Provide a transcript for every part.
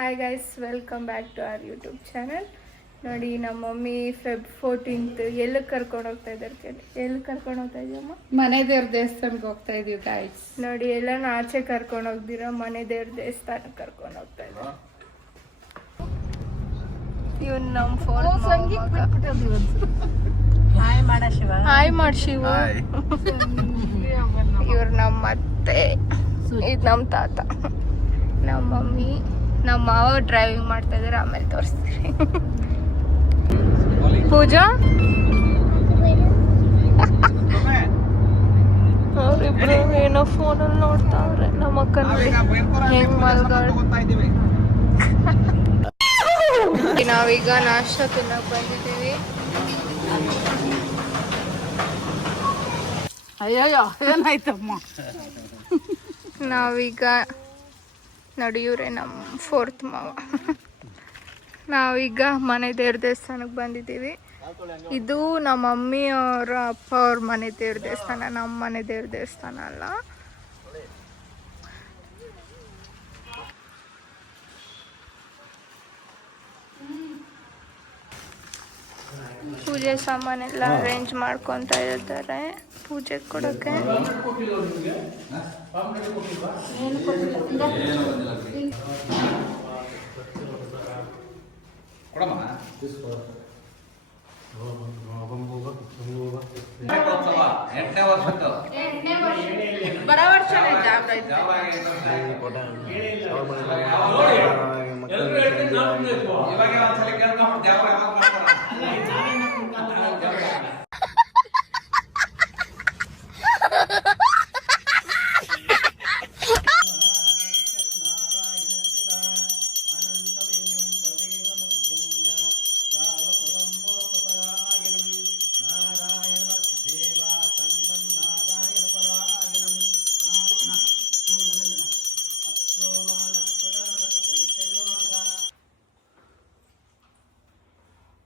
Hi guys, welcome back to our YouTube channel. ನೋಡಿ, ನಮ್ಮ mummy Feb 14th ಎಲ್ಲಿ ಕರ್ಕೊಂಡು ಹೋಗ್ತಾ ಇದ್ದಾರೆ ಕೇಳಿ. ಎಲ್ಲಿ ಕರ್ಕೊಂಡು ಹೋಗ್ತಾ ಇದೀಯಮ್ಮ? ಮನೆ ದೇವ್ರ ದೇವಸ್ಥಾನಕ್ಕೆ ಹೋಗ್ತಾ ಇದೀವಿ ಗೈಸ್. ನೋಡಿ, ಎಲ್ಲಾನು ಆಚೆ ಕರ್ಕೊಂಡು ಹೋಗ್ದಿರಾ ಮನೆ ದೇವ್ರ ದೇವಸ್ಥಾನಕ್ಕೆ ಕರ್ಕೊಂಡು ಹೋಗ್ತಾ ಇದ್ದಾರೆ. ಇವನ್ ನಮ್ಮ ಫೋನ್ ಹಾಯ್ ಮಾಡ ಶಿವ. ಇವ್ರು ನಮ್ಮ ಅತ್ತೆ, ಇದು ನಮ್ಮ ತಾತ, ನಮ್ಮ ಮಮ್ಮಿ, ನಮ್ಮ ಮಾವ ಡ್ರೈವಿಂಗ್ ಮಾಡ್ತಾ ಇದಾರೆ. ಆಮೇಲೆ ತೋರಿಸ್ತೀರಿ. ಪೂಜಾ ಅವ್ರಿಬ್ರು ಏನೋ ಫೋನಲ್ಲಿ ನೋಡ್ತಾವ್ರೆ. ನಮ್ಮ ಅಕ್ಕನ ಹೆಂಗ್ ಮಲ್ಗಾಡ್. ನಾವೀಗ ನಾಷ್ಟ ತಿನ್ನಕ್ ಬಂದಿದ್ದೀವಿ. ಅಯ್ಯಯ್ಯೋ ಏನಾಯ್ತಮ್ಮ. ನಾವೀಗ ನಡೆಯೂರೆ ನಮ್ಮ 4th ಮಾವ. ನಾವೀಗ ಮನೆ ದೇವ್ರ ದೇವಸ್ಥಾನಕ್ಕೆ ಬಂದಿದ್ದೀವಿ. ಇದು ನಮ್ಮ ಮಮ್ಮಿಯವರ ಅಪ್ಪ ಅವ್ರ ಮನೆ ದೇವ್ರ ದೇವಸ್ಥಾನ, ನಮ್ಮ ಮನೆ ದೇವ್ರ ದೇವಸ್ಥಾನ ಅಲ್ಲ. ಪೂಜೆ ಸಾಮಾನೆಲ್ಲ ಅರೇಂಜ್ ಮಾಡ್ಕೊತಾ ಇದ್ದಾರೆ ಪೂಜೆ ಕೊಡೋಕ್ಕೆ.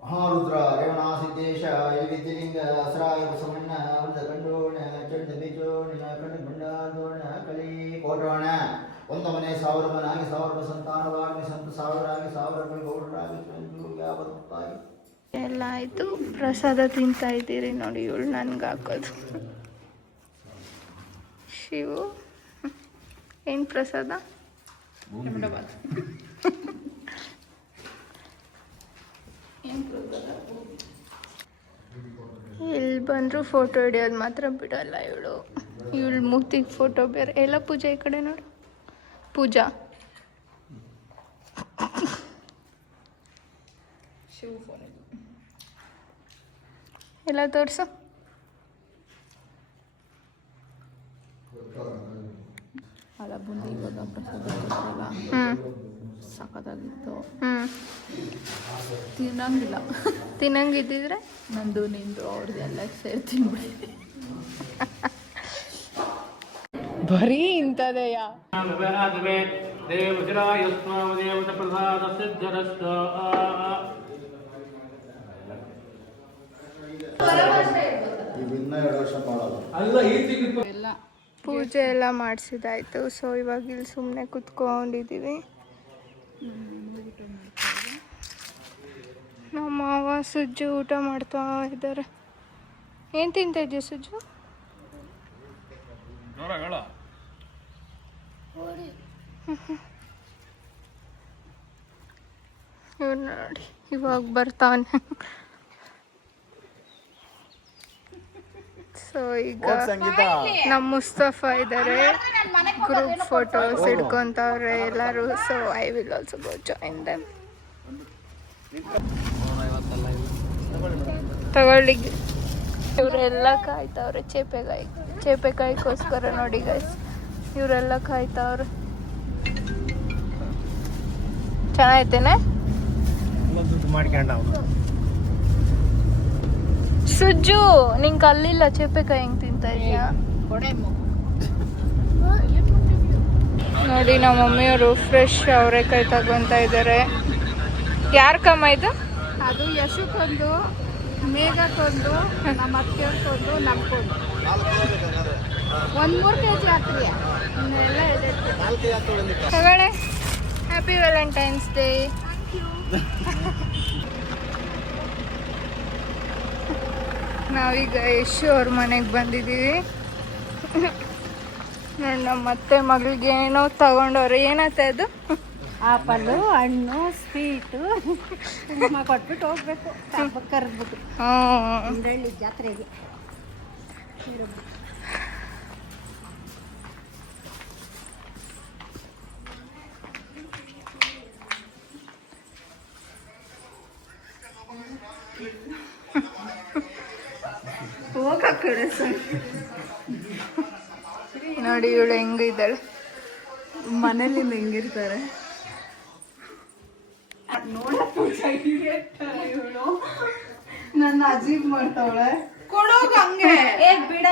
ಮಹಾರುದ್ರ ರೇವಣ ಸಿದ್ದೇಶ ಯಲಿವಿದ್ಯಲಿಂಗ ಅಸರಾಯ ಬಸವಣ್ಣ ವೃದ್ಧ ಕಂಡೋಣ ಚಂಡ ಬೀಜೋಣ ಕಣ್ಣು ಬಂಡಾದೋಣ ಕಲಿ ಕೋಟೋಣ ಒಂದು ಮನೆ 1000 ಮನಾಗಿ 1000 ಸಂತಾನವಾಗಿ ಸಂತ 1000 ಆಗಿ 1000 ಗೌಡರಾಗಿ ಯಾವತ್ತಾಗಿ ಎಲ್ಲ ಆಯಿತು. ಪ್ರಸಾದ ತಿಂತಾ ಇದ್ದೀರಿ ನೋಡಿ. ಇವಳು ನನ್ಗೆ ಹಾಕೋದು. ಶಿವು, ಏನು ಪ್ರಸಾದ? ಇಲ್ಲಿ ಬಂದರೂ ಫೋಟೋ ಹಿಡಿಯೋದು ಮಾತ್ರ ಬಿಡಲ್ಲ ಇವಳು. ಇವಳು ಮುಕ್ತಿಗೆ ಫೋಟೋ ಬೇರೆ. ಎಲ್ಲ ಪೂಜಾ ಈ ಕಡೆ ನೋಡು. ಪೂಜಾ ಎಲ್ಲ ತೋರಿಸು. ಅಲ್ಲ ಬುಂದಿ ಇವಾಗ ಪ್ರಸಾದ ಕೊಡ್ತಲ್ಲ, ಸಖತ್ತಾಗಿತ್ತು. ತಿನ್ನಂಗಿಲ್ಲ. ತಿನ್ನಂಗಿದ್ದಿದ್ರೆ ನಂದು ನಿಂದು ಅವ್ರದ್ದು ಎಲ್ಲ ಸೇರಿ ತಿನ್ಬಿಡಿ. ಬರೀ ಇಂಥದೆಯ. ಪೂಜೆ ಎಲ್ಲ ಮಾಡಿಸಿದಾಯ್ತು. ಸೊ ಇವಾಗ ಇಲ್ಲಿ ಸುಮ್ಮನೆ ಕುತ್ಕೊಂಡಿದ್ದೀವಿ. ನಮ್ಮ ಮಾವ ಸುಜ್ಜು ಊಟ ಮಾಡ್ತಾ ಇದ್ದಾರೆ. ಏನು ತಿಂತಾ ಇದೆಯಾ ಸುಜ್ಜು? ಇವ್ರು ನೋಡಿ ಇವಾಗ ಬರ್ತಾವನೆ. ಸೊ ಈಗ ನಮ್ಮ ಮುಸ್ತಫಾ ಇದ್ದಾರೆ, ಗ್ರೂಪ್ ಫೋಟೋಸ್ ಹಿಡ್ಕೊಂತವ್ರೆ ಎಲ್ಲರೂ. So I will also go join them. ತಗೊಳ್ಳಿ. ಇವರೆಲ್ಲ ಕಾಯ್ತವ್ರೆ ಚೇಪೆಕಾಯಿಗೋಸ್ಕರ. ನೋಡಿ ಗೈಸ್, ಇವರೆಲ್ಲ ಕಾಯ್ತವ್ರೆ. ಚೆನ್ನಾಗೈತೇನೆ ಸುಜ್ಜು? ನಿಂಗೆ ಕಲ್ಲಿಲ್ಲ ಚೇಪೆಕಾಯಿ ಹೆಂಗ್ ತಿಂತಾ ಇದೀಯಾ? ನೋಡಿ, ನಮ್ಮ ಮಮ್ಮಿಯವರು ಫ್ರೆಶ್ ಅವರೆಕಾಯಿ ತಗೊಂತ ಇದ್ದಾರೆ. ಯಾರು ಕಮ್ಮ ಇದು? ಅದು ಯಶಕ್ಕೊಂದು, ಮೇಘಕ್ಕೊಂದು, ನಮ್ಮ ಅತ್ತೆಯವ್ರಿಗೊಂದು, ನಮ್ಗೊಂದು. 1-3 kg ಹಾಕ್ರಿ. ತಗೊಳ್ಳೆ. Happy Valentine's day. ನಾವೀಗ ಯಶು ಅವ್ರ ಮನೆಗೆ ಬಂದಿದ್ದೀವಿ. ನೋಡಿ ನಮ್ಮ ಅತ್ತೆ ಮಗಳಿಗೆ ಏನೋ ತಗೊಂಡವ್ರೆ. ಏನತ್ತ ಅದು? ಆಪಲ್ಲು, ಹಣ್ಣು, ಸ್ವೀಟು ಕೊಟ್ಬಿಟ್ಟು ಹೋಗ್ಬೇಕು. ಕರೆದ್ಬಿಟ್ಟು ಇಂದ್ರಳ್ಳಿ ಜಾತ್ರೆಗೆ ಹೋಗ ಕಡೆ ನೋಡಿ ಇವಳು ಹೆಂಗಿದ್ದಾಳೆ. ಮನೇಲಿಂದ ಹೆಂಗಿರ್ತಾರೆ ಇವಳು. ನನ್ನ ಅಜೀಬ್ ಮಾಡ್ತಾವಳೆ. ಕೊಡೋಗ ಹಂಗೆ ಬಿಡ.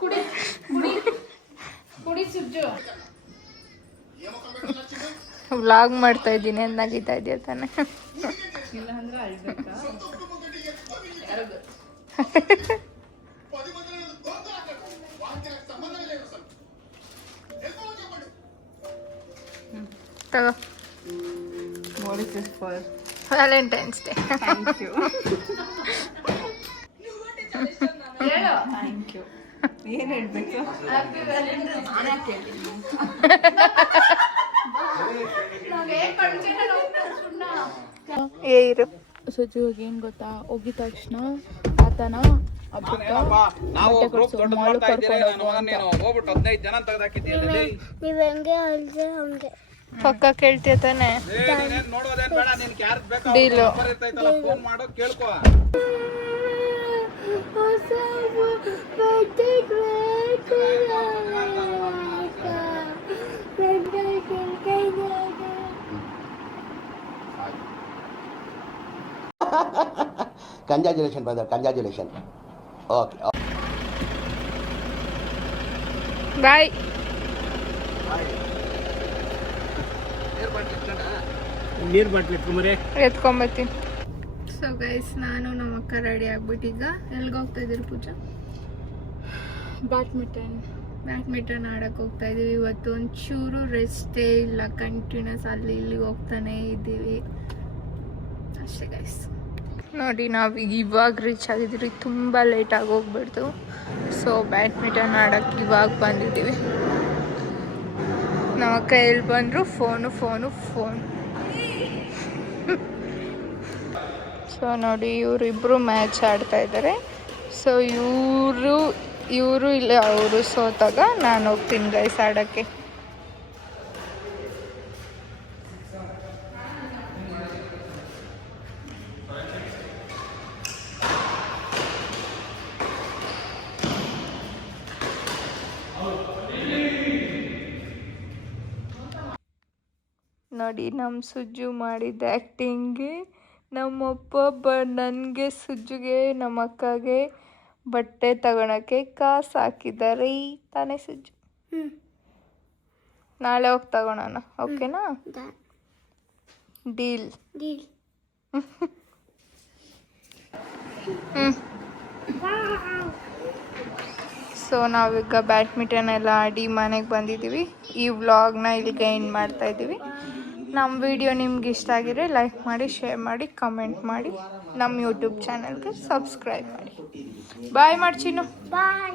ಕುಡಿ ಕುಡಿ ಕುಡಿ ಸುಜ್ಜು. ವ್ಲಾಗ್ ಮಾಡ್ತಾ ಇದ್ದೀನಿ ಅಂದಾಗಿತ್ತಾ ಇದೆಯಾ ತಾನೆ? ಇಲ್ಲ ಅಂದ್ರೆ ಅಳ್ಬೇಕಾ? ತಗೋ. What is this for? Valentine's day. Thank you. ಹೇಳು. Thank you. ಏನ್ ಹೇಳ್ಬೇಕು? Happy Valentine's Day. ಇರು. ಸುಜಿ ಹೋಗಿ ಏನ್ ಗೊತ್ತಾ, ಹೋಗಿದ ತಕ್ಷಣ ಆತನ ಪಕ್ಕ ಕೇಳ್ತೀಯ ತಾನೆ? Deal. Congratulations, brother. Congratulations. Okay. ಬಾಯ್. ನೀರು ಬಾಟ್ಲಿ ಎತ್ಕೊಂಬರೇ ಎತ್ಕೊಂಬತ್ತೀನಿ. ಸೊ ಗೈಸ್, ನಾನು ನಮ್ಮ ಅಕ್ಕ ರೆಡಿ ಆಗ್ಬಿಟ್ಟೀಗ ಎಲ್ಲಿಗೆ ಹೋಗ್ತಾ ಇದ್ದೀರಿ ಪೂಜಾ? ಬ್ಯಾಡ್ಮಿಂಟನ್ ಆಡಕ್ಕೆ ಹೋಗ್ತಾ ಇದ್ದೀವಿ. ಇವತ್ತು ಒಂಚೂರು ರೆಸ್ಟೇ ಇಲ್ಲ, ಕಂಟಿನ್ಯೂಸ್ ಅಲ್ಲಿ ಇಲ್ಲಿಗೆ ಹೋಗ್ತಾನೆ ಇದ್ದೀವಿ ಅಷ್ಟೇ ಗೈಸ್. ನೋಡಿ ನಾವು ಇವಾಗ ರೀಚ್ ಆಗಿದ್ದೀವಿ, ತುಂಬ ಲೇಟಾಗಿ ಹೋಗ್ಬಿಡ್ತು. ಸೊ ಬ್ಯಾಡ್ಮಿಂಟನ್ ಆಡೋಕ್ಕೆ ಇವಾಗ ಬಂದಿದ್ದೀವಿ. ನಮ್ಮ ಅಕ್ಕ ಎಲ್ಲಿ ಬಂದರು ಫೋನು. ಸೊ ನೋಡಿ ಇವರಿಬ್ಬರು ಮ್ಯಾಚ್ ಆಡ್ತಾ ಇದ್ದಾರೆ. ಸೊ ಇವರು ಇಲ್ಲ, ಅವರು ಸೋತಾಗ ನಾನು ಹೋಗ್ತೀನಿ ಗೈಸ್ ಆಡೋಕ್ಕೆ. ನೋಡಿ ನಮ್ಮ ಸುಜ್ಜು ಮಾಡಿದ ಆ್ಯಕ್ಟಿಂಗ್ಗೆ ನಮ್ಮಪ್ಪ ನನಗೆ ಸುಜ್ಜುಗೆ ನಮ್ಮ ಅಕ್ಕಗೆ ಬಟ್ಟೆ ತಗೊಳಕ್ಕೆ ಕಾಸು ಹಾಕಿದ್ದಾರೆ ತಾನೇ ಸುಜ್ಜು? ನಾಳೆ ಹೋಗಿ ತಗೊಳೋಣ, ಓಕೆನಾ? ಡೀಲ್. ಸೊ ನಾವೀಗ ಬ್ಯಾಡ್ಮಿಂಟನ್ ಎಲ್ಲ ಆಡಿ ಮನೆಗೆ ಬಂದಿದ್ದೀವಿ. ಈ ವ್ಲಾಗ್ನ ಇಲ್ಲಿಗೆ ಎಂಡ್ ಮಾಡ್ತಾ ಇದ್ದೀವಿ. ನಮ್ಮ ವಿಡಿಯೋ ನಿಮ್ಗೆ ಇಷ್ಟ ಆಗಿದ್ರೆ ಲೈಕ್ ಮಾಡಿ, ಶೇರ್ ಮಾಡಿ, ಕಮೆಂಟ್ ಮಾಡಿ, ನಮ್ಮ ಯೂಟ್ಯೂಬ್ ಚಾನಲ್ಗೆ ಸಬ್ಸ್ಕ್ರೈಬ್ ಮಾಡಿ. ಬಾಯ್ ಮಾಡ್ಚಿನು. ಬಾಯ್.